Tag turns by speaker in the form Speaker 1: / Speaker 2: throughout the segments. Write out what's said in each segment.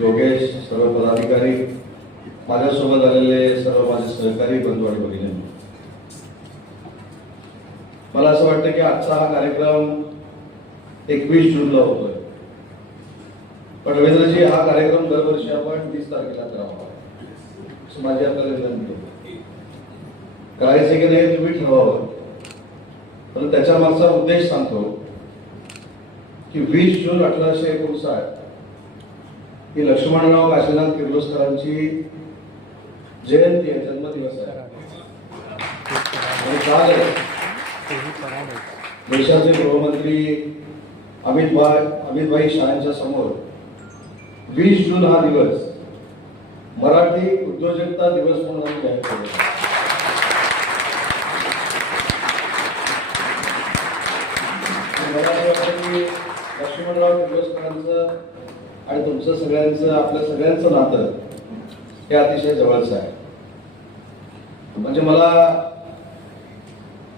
Speaker 1: योगेश सर्व पदाधिकारी माझ्यासोबत आलेले सर्व माझे सहकारी बंधू आणि भगिनी. मला असं वाटतं की आजचा हा कार्यक्रम एकवीस जूनला होतोय. पण रवींद्रजी हा कार्यक्रम दरवर्षी आपण वीस तारखेला करावा. असं माझी आपल्याला विनंती आहे. करायचे की नाही तुम्ही ठरवावं. पण त्याच्या मागचा उद्देश सांगतो की वीस जून अठराशे एकोणसाठ ही लक्ष्मणराव काशीनाथ किर्लोस्करांची जयंती आहे जन्मदिवस आहे. काल देशाचे गृहमंत्री अमित भाई अमित शहाच्या समोर वीस जून हा दिवस मराठी उद्योजकता दिवस म्हणून आम्ही जाहीर केला मला असं वाटतं की लक्ष्मणराव किर्लोस्करांचं आणि तुमचं सगळ्यांचं आपल्या सगळ्यांचं नातं हे अतिशय जवळचं आहे. म्हणजे मला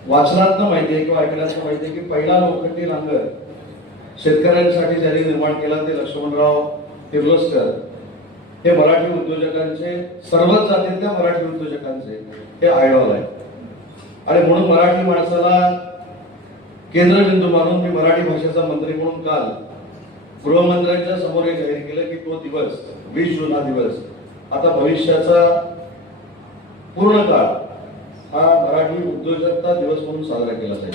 Speaker 1: वाचनातनं माहिती आहे किंवा ऐकण्याचं माहिती आहे की पहिला लोखंडी नांगर शेतकऱ्यांसाठी ज्यांनी निर्माण केला ते लक्ष्मणराव किर्लोस्कर हे मराठी उद्योजकांचे सर्वच जातीतल्या मराठी उद्योजकांचे हे आयडॉल आहे. आणि म्हणून मराठी माणसाला केंद्रबिंदू मानून मी मराठी भाषेचा मंत्री म्हणून काल गृहमंत्र्यांच्या समोर हे जाहीर केलं की तो दिवस वीस जून हा दिवस आता भविष्याचा पूर्ण काळ हा मराठी उद्योजकता दिवस म्हणून साजरा केला जाईल.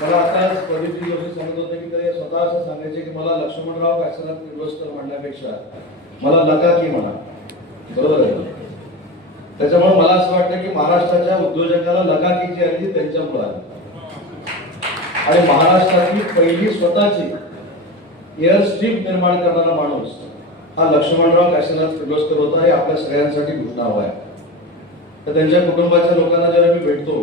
Speaker 1: मला आता प्रदीपजी जोशी सांगत होते की ते स्वतः असं सांगायचे की मला लक्ष्मणराव काशीनाथ किर्लोस्कर म्हणण्यापेक्षा मला लकाकी म्हणा. बरोबर आहे. त्याच्यामुळे मला असं वाटतं की महाराष्ट्राच्या उद्योजकाला लकाकी जी आली ती त्यांच्यामुळे आली आणि महाराष्ट्रातली पहिली स्वतःची एअर स्ट्रीप निर्माण करणारा माणूस हा लक्ष्मणराव काशीनाथ किर्लोस्कर होता हे आपल्या सगळ्यांसाठी घोषणा आहे. तर त्यांच्या कुटुंबाच्या लोकांना जेव्हा मी भेटतो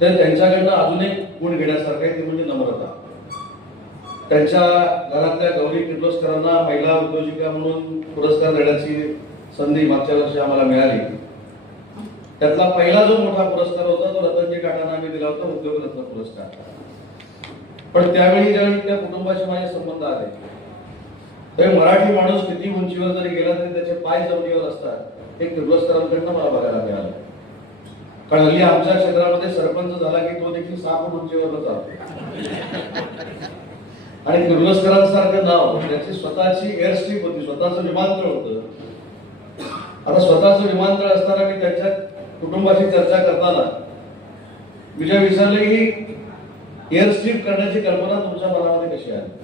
Speaker 1: तर त्यांच्याकडनं अजून एक गुण घेण्यासारखं आहे ते म्हणजे नम्रता. त्यांच्या घरातल्या गौरी किर्लोस्करांना महिला उद्योजिका म्हणून पुरस्कार देण्याची संधी मागच्या वर्षी आम्हाला मिळाली. त्यातला पहिला जो मोठा पुरस्कार होता तो रतन टाटांना आम्ही दिला होता उद्योगरत्न पुरस्कार. पण त्यावेळी ज्यावेळी त्या कुटुंबाशी माझे संबंध आले त्यावेळी मराठी माणूस किती उंचीवर जरी गेला तरी त्याचे पाय जमिनीवर असतात. हे किर्लोस्करांकडनं मला बघायला मिळालं. कारण हल्ली आमच्या क्षेत्रामध्ये सरपंच झाला की तो देखील सहा फूट उंचीवर जातो. आणि किर्लोस्करांसारखं नाव त्याची स्वतःची एअरस्ट्रीप होती स्वतःचं विमानतळ होतं. आता स्वतःचं विमानतळ असताना मी त्यांच्या कुटुंबाशी चर्चा करताना विजय विचारले की एअरस्ट्रीप करण्याची कल्पना तुमच्या मनामध्ये कशी आली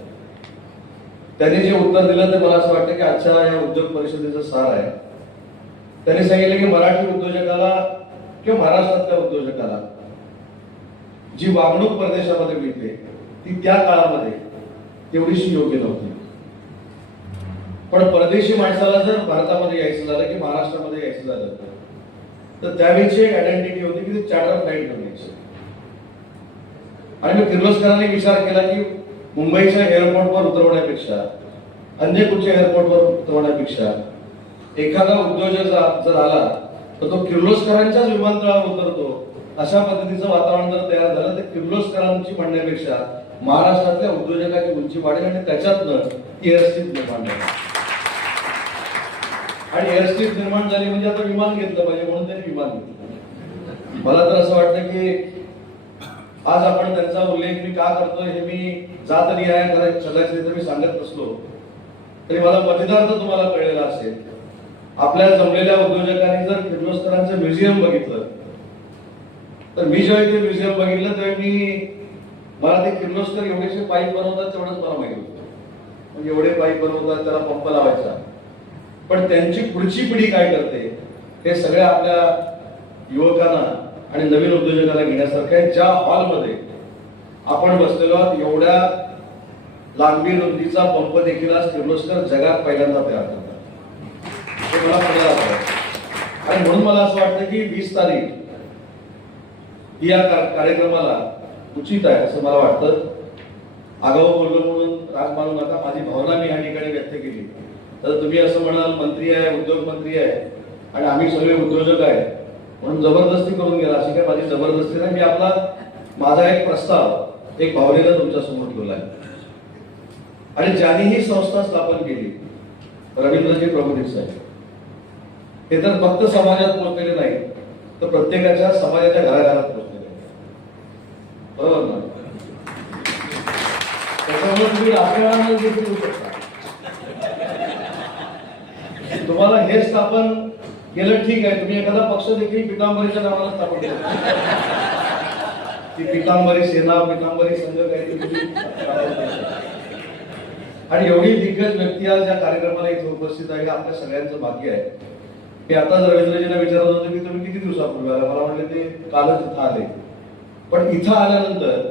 Speaker 1: त्यांनी जे उत्तर दिलं ते मला असं वाटतं की आजच्या या उद्योग परिषदेचं सार आहे. त्यांनी सांगितलं की मराठी उद्योजकाला किंवा महाराष्ट्रातल्या उद्योजकाला जी वागणूक परदेशामध्ये मिळते ती त्या काळामध्ये तेवढीशी योग्य नव्हती. पण परदेशी माणसाला जर भारतामध्ये यायचं झालं की महाराष्ट्रामध्ये यायचं झालं तर त्यावेळीची एक आयडेंटिटी होती की ते चार्टर फ्लाईट घेऊन यायची आणि मी किर्लोस्करांनी विचार केला की मुंबईच्या एअरपोर्टवर उतरवण्यापेक्षा अन्य कुठच्या एअरपोर्टवर उतरवण्यापेक्षा एखादा उद्योजक जर- आला तर तो किर्लोस्करांच्याच विमानतळावर उतरतो. अशा पद्धतीचं वातावरण जर तयार झालं तर किर्लोस्करांची म्हणण्यापेक्षा महाराष्ट्रातल्या उद्योजकाची उंची वाढेल आणि त्याच्यातनं एअरस्ट्रीप निर्माण झाली. आणि एअरस्ट्रीप निर्माण झाली म्हणजे आता विमान घेतलं पाहिजे म्हणून त्यांनी विमान घेतलं. मला तर असं वाटतं की आज आपण त्यांचा उल्लेख मी का करतोय हे मी जात नाही आहे कदाचित तर मी सांगत नसलो तरी मला मजेदार तर तुम्हाला कळलेला असेल. आपल्या जमलेल्या उद्योजकांनी जर किर्लोस्करांचं म्युझियम बघितलं तर मी जेव्हा ते म्युझियम बघितलं तेव्हा मी मला ते किर्लोस्कर एवढेसे पाईप बनवतात तेवढंच मला माहिती होतं. म्हणजे एवढे पाईप बनवतात त्याला पंप लावायचा. पण त्यांची पुढची पिढी काय करते? हे सगळ्या आपल्या युवकांना आणि नवीन उद्योजकाला घेण्यासारखं आहे. ज्या हॉलमध्ये आपण बसलेलो आहोत एवढ्या लांबी रुंदीचा पंप देखील आज किर्लोस्कर जगात पहिल्यांदा तयार करतात. हे मला पहिला आणि म्हणून मला असं वाटतं की वीस तारीख या का- कार्यक्रमाला उचित आहे असं मला वाटतं. आगाऊ बोललो म्हणून राग मानू नका. माझी भावना मी या ठिकाणी व्यक्त केली. तर तुम्ही असं म्हणाल मंत्री आहे उद्योग मंत्री आहे आणि आम्ही सगळे उद्योजक आहे म्हणून जबरदस्ती करून गेला. अशी काय माझी जबरदस्ती नाही. मी आपला माझा एक प्रस्ताव एक भावनेला तुमच्यासमोर ठेवला आहे. आणि ज्यांनी ही संस्था स्थापन केली रवींद्रजी प्रभुदेव साहेब हे तर फक्त समाजात पोहोचलेले नाही तर प्रत्येकाच्या समाजाच्या घराघरात पोहोचलेले बरोबर ना? त्याच्यामुळे तुम्ही राजकारणामध्ये देखील येऊ शकता. तुम्हाला हे स्थापन गेलं ठीक आहे. तुम्ही एखादा पक्ष देखील पितांबरीच्या नावाला स्थापन केला ती पितांबरी सेना पितांबरी संघ काहीतरी आणि एवढी दिग्गज व्यक्ती आज या कार्यक्रमाला इथे उपस्थित आहे. आपल्या सगळ्यांचं भाग्य आहे. की आता जर रवींद्रजींना विचारत होतं की तुम्ही किती दिवसापूर्वी आला? मला म्हणले ते कालच इथं आले. पण इथं आल्यानंतर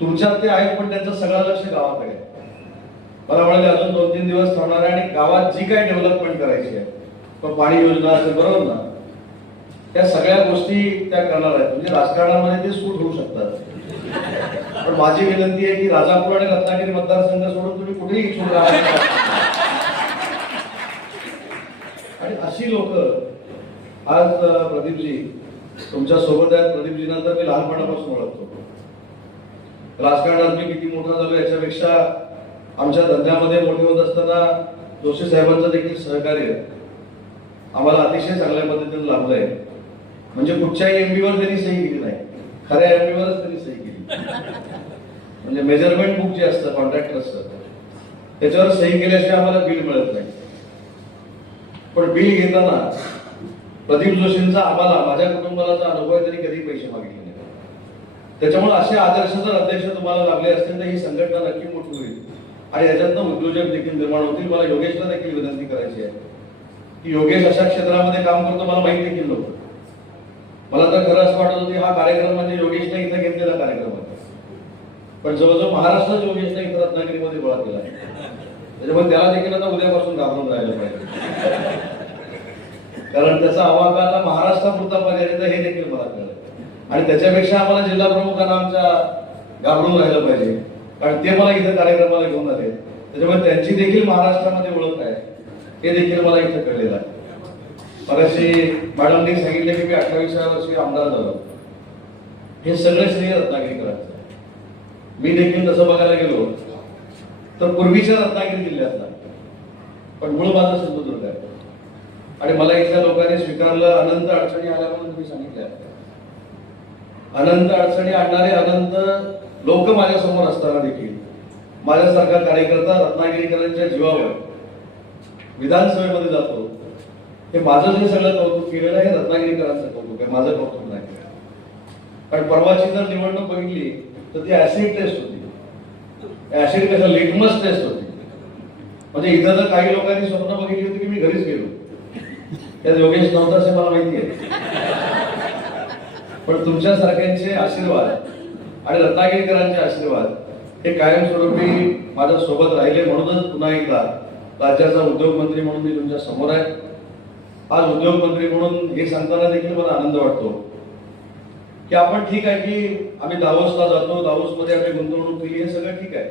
Speaker 1: तुमच्यात ते आहेत पण त्यांचं सगळं लक्ष गावाकडे मला म्हणाले अजून दोन तीन दिवस थांबणार आहे आणि गावात जी काही डेव्हलपमेंट करायची आहे पण पाणी योजना असेल बरोबर ना? त्या सगळ्या गोष्टी त्या करणार आहेत. म्हणजे राजकारणामध्ये ते सूट होऊ शकतात. पण माझी विनंती आहे की राजापूर आणि रत्नागिरी मतदारसंघ सोडून तुम्ही कुठेही इच्छुक राहा आणि अशी लोक आज प्रदीपजी तुमच्यासोबत आहेत. प्रदीपजींना तर मी लहानपणापासून ओळखतो. राजकारणात मी किती मोठा झालो याच्यापेक्षा आमच्या धंद्यामध्ये मोठे होत असताना जोशी साहेबांचं देखील सहकार्य आम्हाला अतिशय चांगल्या पद्धतीने लाभलंय. म्हणजे कुठच्याही एमबीवर त्यांनी सही केली नाही. खऱ्या एमबीवरच त्यांनी सही केली. म्हणजे मेजरमेंट बुक जे असतं कॉन्ट्रॅक्टरचं त्याच्यावर सही केल्याशिवाय आम्हाला बिल मिळत नाही. पण बिल घेताना प्रदीप जोशींचा आम्हाला माझ्या कुटुंबाला अनुभव आहे त्यांनी कधी पैसे मागितले नाही त्याच्यामुळे असे आदर्श जर अध्यक्ष तुम्हाला लाभले असतील तर ही संघटना नक्की मोठी होईल. आणि याच्यातनं उद्योजक देखील निर्माण होतील. मला योगेशला देखील विनंती करायची आहे. की योगेश अशा क्षेत्रामध्ये काम करतो मला माहिती देखील नव्हतं. मला तर खरं असं वाटत होतं की हा कार्यक्रम म्हणजे योगेशने इथं घेतलेला कार्यक्रम होता. पण जवळजवळ महाराष्ट्रात योगेशने इथं रत्नागिरीमध्ये गोळा केला. त्याच्यामुळे त्याला देखील आता उद्यापासून घाबरून राहिलं पाहिजे. कारण त्याचा आवाज आता महाराष्ट्रापुरता मर्यादित हे देखील मला कळलं. आणि त्याच्यापेक्षा आम्हाला जिल्हा प्रमुखांना आमच्या घाबरून राहिलं पाहिजे. कारण ते मला इथं कार्यक्रमाला घेऊन आले. त्याच्यामुळे त्यांची देखील महाराष्ट्रामध्ये ओळख आहे. हे देखील मला इथं कळलेलं आहे. मगाशी मॅडमने सांगितलं की मी अठ्ठावीसव्या वर्षी आमदार झालो. हे सगळं श्रेय रत्नागिरीकरांचं मी देखील तसं बघायला गेलो तर पूर्वीच्या रत्नागिरी जिल्ह्यातला. पण मूळ माझं सिंधुदुर्ग आहे. आणि मला इथल्या लोकांनी स्वीकारलं अनंत अडचणी आल्या म्हणून तुम्ही सांगितल्या. अनंत अडचणी आणणारे अनंत लोक माझ्यासमोर असताना देखील माझ्यासारखा कार्यकर्ता रत्नागिरीकरांच्या जीवावर विधानसभेमध्ये जातो. हे माझं जे सगळं कौतुक केलेलं आहे हे रत्नागिरीकरांचं कौतुक आहे माझं कौतुक नाही कारण परवाची जर निवडणूक बघितली तर ती ऍसिड टेस्ट होती. ऍसिड टेस्ट लिटमस टेस्ट होती. म्हणजे इथं तर काही लोकांनी स्वप्न बघितली होती की मी घरीच गेलो. त्यात योगेश नव्हता असे मला माहिती आहे. पण तुमच्या सारख्यांचे आशीर्वाद आणि रत्नागिरीकरांचे आशीर्वाद हे कायमस्वरूपी माझ्या सोबत राहिले म्हणूनच पुन्हा एकदा राज्याचा उद्योगमंत्री म्हणून मी तुमच्यासमोर आहे. आज उद्योगमंत्री म्हणून हे सांगताना देखील मला आनंद वाटतो. की आपण ठीक आहे की आम्ही दावोसला जातो दावोसमध्ये आम्ही गुंतवणूक केली हे सगळं ठीक आहे.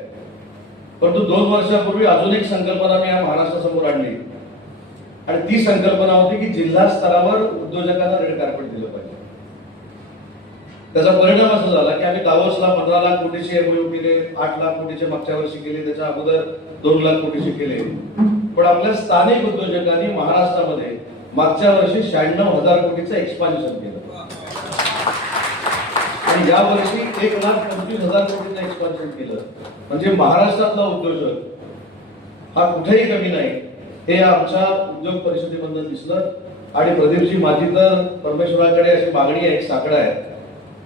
Speaker 1: परंतु दोन वर्षापूर्वी अजून एक संकल्पना मी या महाराष्ट्रासमोर आणली. आणि ती संकल्पना होती की जिल्हा स्तरावर उद्योजकांना रेड कार्पेट दिलं. त्याचा परिणाम असा झाला की आम्ही दावोसला पंधरा लाख कोटीचे एमओयू केले आठ लाख कोटीचे मागच्या वर्षी केले त्याच्या अगोदर दोन लाख कोटीचे केले. पण आपल्या स्थानिक उद्योजकांनी महाराष्ट्रामध्ये मागच्या वर्षी शहाण्णव हजार कोटीचं एक्सपान्शन केलं. आणि या वर्षी एक लाख पंचवीस हजार कोटीचं एक्सपान्शन केलं. म्हणजे महाराष्ट्रातला उद्योजक हा कुठेही कमी नाही. हे आमच्या उद्योग परिषदेमधून दिसलं. आणि प्रदीपजी माझी तर परमेश्वराकडे अशी मागणी आहे एक साकडा आहे.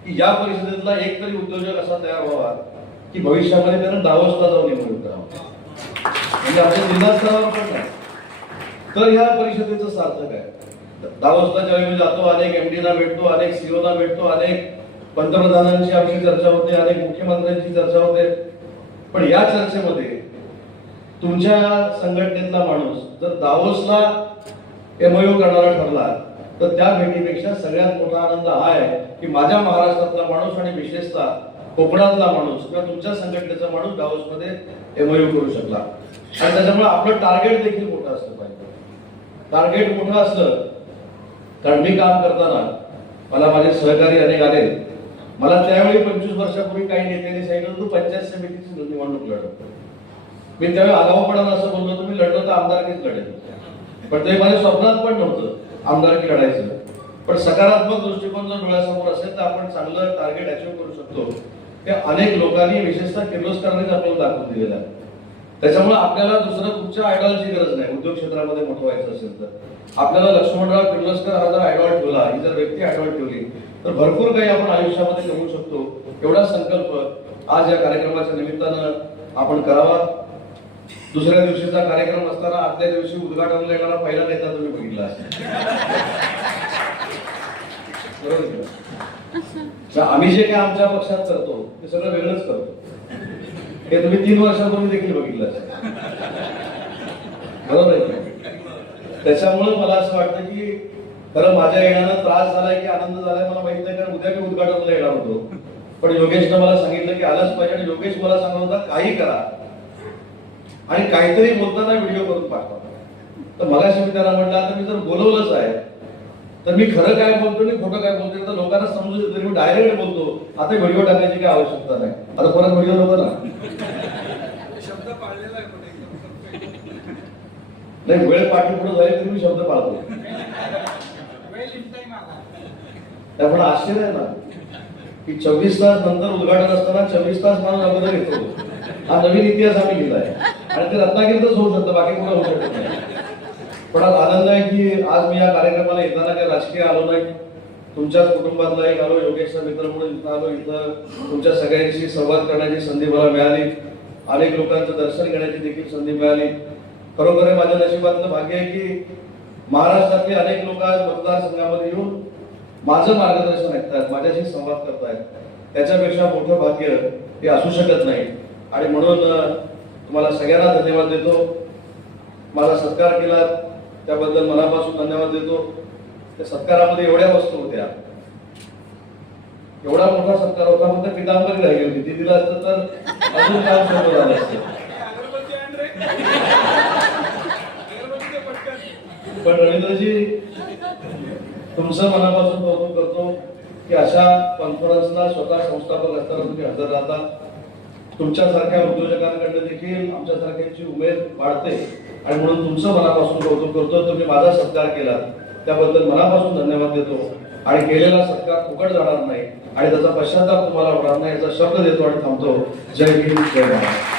Speaker 1: की या परिषदेतला एक तरी उद्योजक असा तयार व्हावा की भविष्यामध्ये त्यानं दावसला जाऊन निवडून करावं. म्हणजे आपल्या जिल्हा स्तरावर पण नाही. तर ह्या परिषदेचं सार्थक आहे. दावसला ज्यावेळी मी जातो अनेक एमडीला भेटतो अनेक सीओला भेटतो अनेक पंतप्रधानांची आमची चर्चा होते अनेक मुख्यमंत्र्यांची चर्चा होते. पण या चर्चेमध्ये तुमच्या संघटनेतला माणूस जर दावोसला एमओयू करणारा ठरला तर त्या भेटीपेक्षा सगळ्यात मोठा आनंद हा आहे की माझ्या महाराष्ट्रातला माणूस आणि विशेषतः कोकणातला माणूस किंवा तुमच्या संघटनेचा माणूस दावोसमध्ये एमओयू करू शकला. आणि त्याच्यामुळे आपलं टार्गेट देखील मोठं असलं पाहिजे. टार्गेट मोठं असलं कारण मी काम करताना मला माझे सहकारी अनेक आले मला त्यावेळी पंचवीस वर्षापूर्वी काही नेत्यांनी सांगितलं तू पंचायत समितीची निवडणूक लढव. मी त्यावेळी आगाऊपणानं असं बोललो तुम्ही लढलो तर आमदारकीच लढेल. पण ते माझ्या स्वप्नात पण नव्हतं. आमदारकी लढायचं. पण सकारात्मक दृष्टिकोन जर डोळ्यासमोर असेल तर आपण चांगलं टार्गेट अचीव्ह करू शकतो. ते अनेक लोकांनी विशेषतः किर्लोस्करांनीच आपल्याला दाखवून दिलेलं आहे. त्याच्यामुळे आपल्याला दुसरं कुठच्या आयडॉलची गरज नाही. उद्योग क्षेत्रामध्ये मोठं व्हायचं असेल तर. आपल्याला लक्ष्मणराव किर्लोस्कर हा जर आयडॉल ठेवला ही जर व्यक्ती आयडॉल ठेवली तर भरपूर काही आपण आयुष्यामध्ये करू शकतो. एवढा संकल्प आज या कार्यक्रमाच्या निमित्तानं आपण करावा. दुसऱ्या दिवशीचा कार्यक्रम असताना आदल्या दिवशी उद्घाटन लेखाला पहिला नेता तुम्ही बघितला तर आम्ही जे काय आमच्या पक्षात करतो ते सगळं वेगळंच करतो. हे तुम्ही तीन वर्षापूर्वी देखील बघितलं बरोबर आहे त्याच्यामुळे मला असं वाटतं की खरं माझ्या येण्यानं त्रास झालाय की आनंद झालाय मला माहीत नाही कारण उद्या मी उद्घाटनला येणार होतो. पण योगेशनं मला सांगितलं की आलंच पाहिजे आणि योगेश मला सांगत होता काही करा. आणि काहीतरी बोलताना व्हिडिओ करून पाठवतात. तर मला मी त्याला म्हटलं आता मी जर बोलवलंच आहे तर मी खरं काय बोलतो आणि खोटं काय बोलतो तर लोकांना समजू शकतो मी डायरेक्ट बोलतो आता व्हिडिओ टाकायची काय आवश्यकता नाही. आता परत व्हिडिओ नको ना.
Speaker 2: शब्द पाळलेला आहे
Speaker 1: नाही वेळ पाठीपुढे झाली तरी मी शब्द पाळतो. त्यामुळे आश्चर्य आहे ना की चोवीस तास नंतर उद्घाटन असताना चोवीस तास माणूस अगोदर येतो हा नवीन इतिहास आम्ही लिहिलाय आणि ते रत्नागिरीतच होऊ शकतं बाकी कुठं होऊ शकत नाही. पण आज आनंद आहे की आज मी या कार्यक्रमाला येताना काही राजकीय आलो नाही. तुमच्याच कुटुंबातला एक आलो योगेशचा मित्र म्हणून इथं आलो इथं तुमच्या सगळ्यांशी संवाद करण्याची संधी मला मिळाली. अनेक लोकांचं दर्शन घेण्याची देखील संधी मिळाली. खरोखर माझ्या नशिबातलं भाग्य आहे की महाराष्ट्रातले अनेक लोक आज मतदारसंघामध्ये येऊन माझं मार्गदर्शन ऐकतात माझ्याशी संवाद करतायत. त्याच्यापेक्षा मोठं भाग्य हे असू शकत नाही. आणि म्हणून तुम्हाला सगळ्यांना धन्यवाद देतो. मला सत्कार केला त्याबद्दल मनापासून धन्यवाद देतो. त्या सत्कारामध्ये एवढ्या वस्तू होत्या. एवढा मोठा सत्कार होता फक्त पितांबरी राहिली होती. ती दिला असतं तर अजून काम सोपं झालं असतं. पण रवींद्रजी तुमचं मनापासून कौतुक करतो की अशा कॉन्फरन्सला स्वतः संस्थापक असताना तुम्ही हजर राहता. तुमच्यासारख्या उद्योजकांकडनं देखील आमच्यासारख्यांची उमेद वाढते आणि म्हणून तुमचं मनापासून कौतुक करतो तुम्ही माझा सत्कार केला. त्याबद्दल मनापासून धन्यवाद देतो. आणि केलेला सत्कार फुकट जाणार नाही. आणि त्याचा पश्चाताप तुम्हाला होणार नाही याचा शब्द देतो आणि थांबतो. जय हिंद जय महाराष्ट्र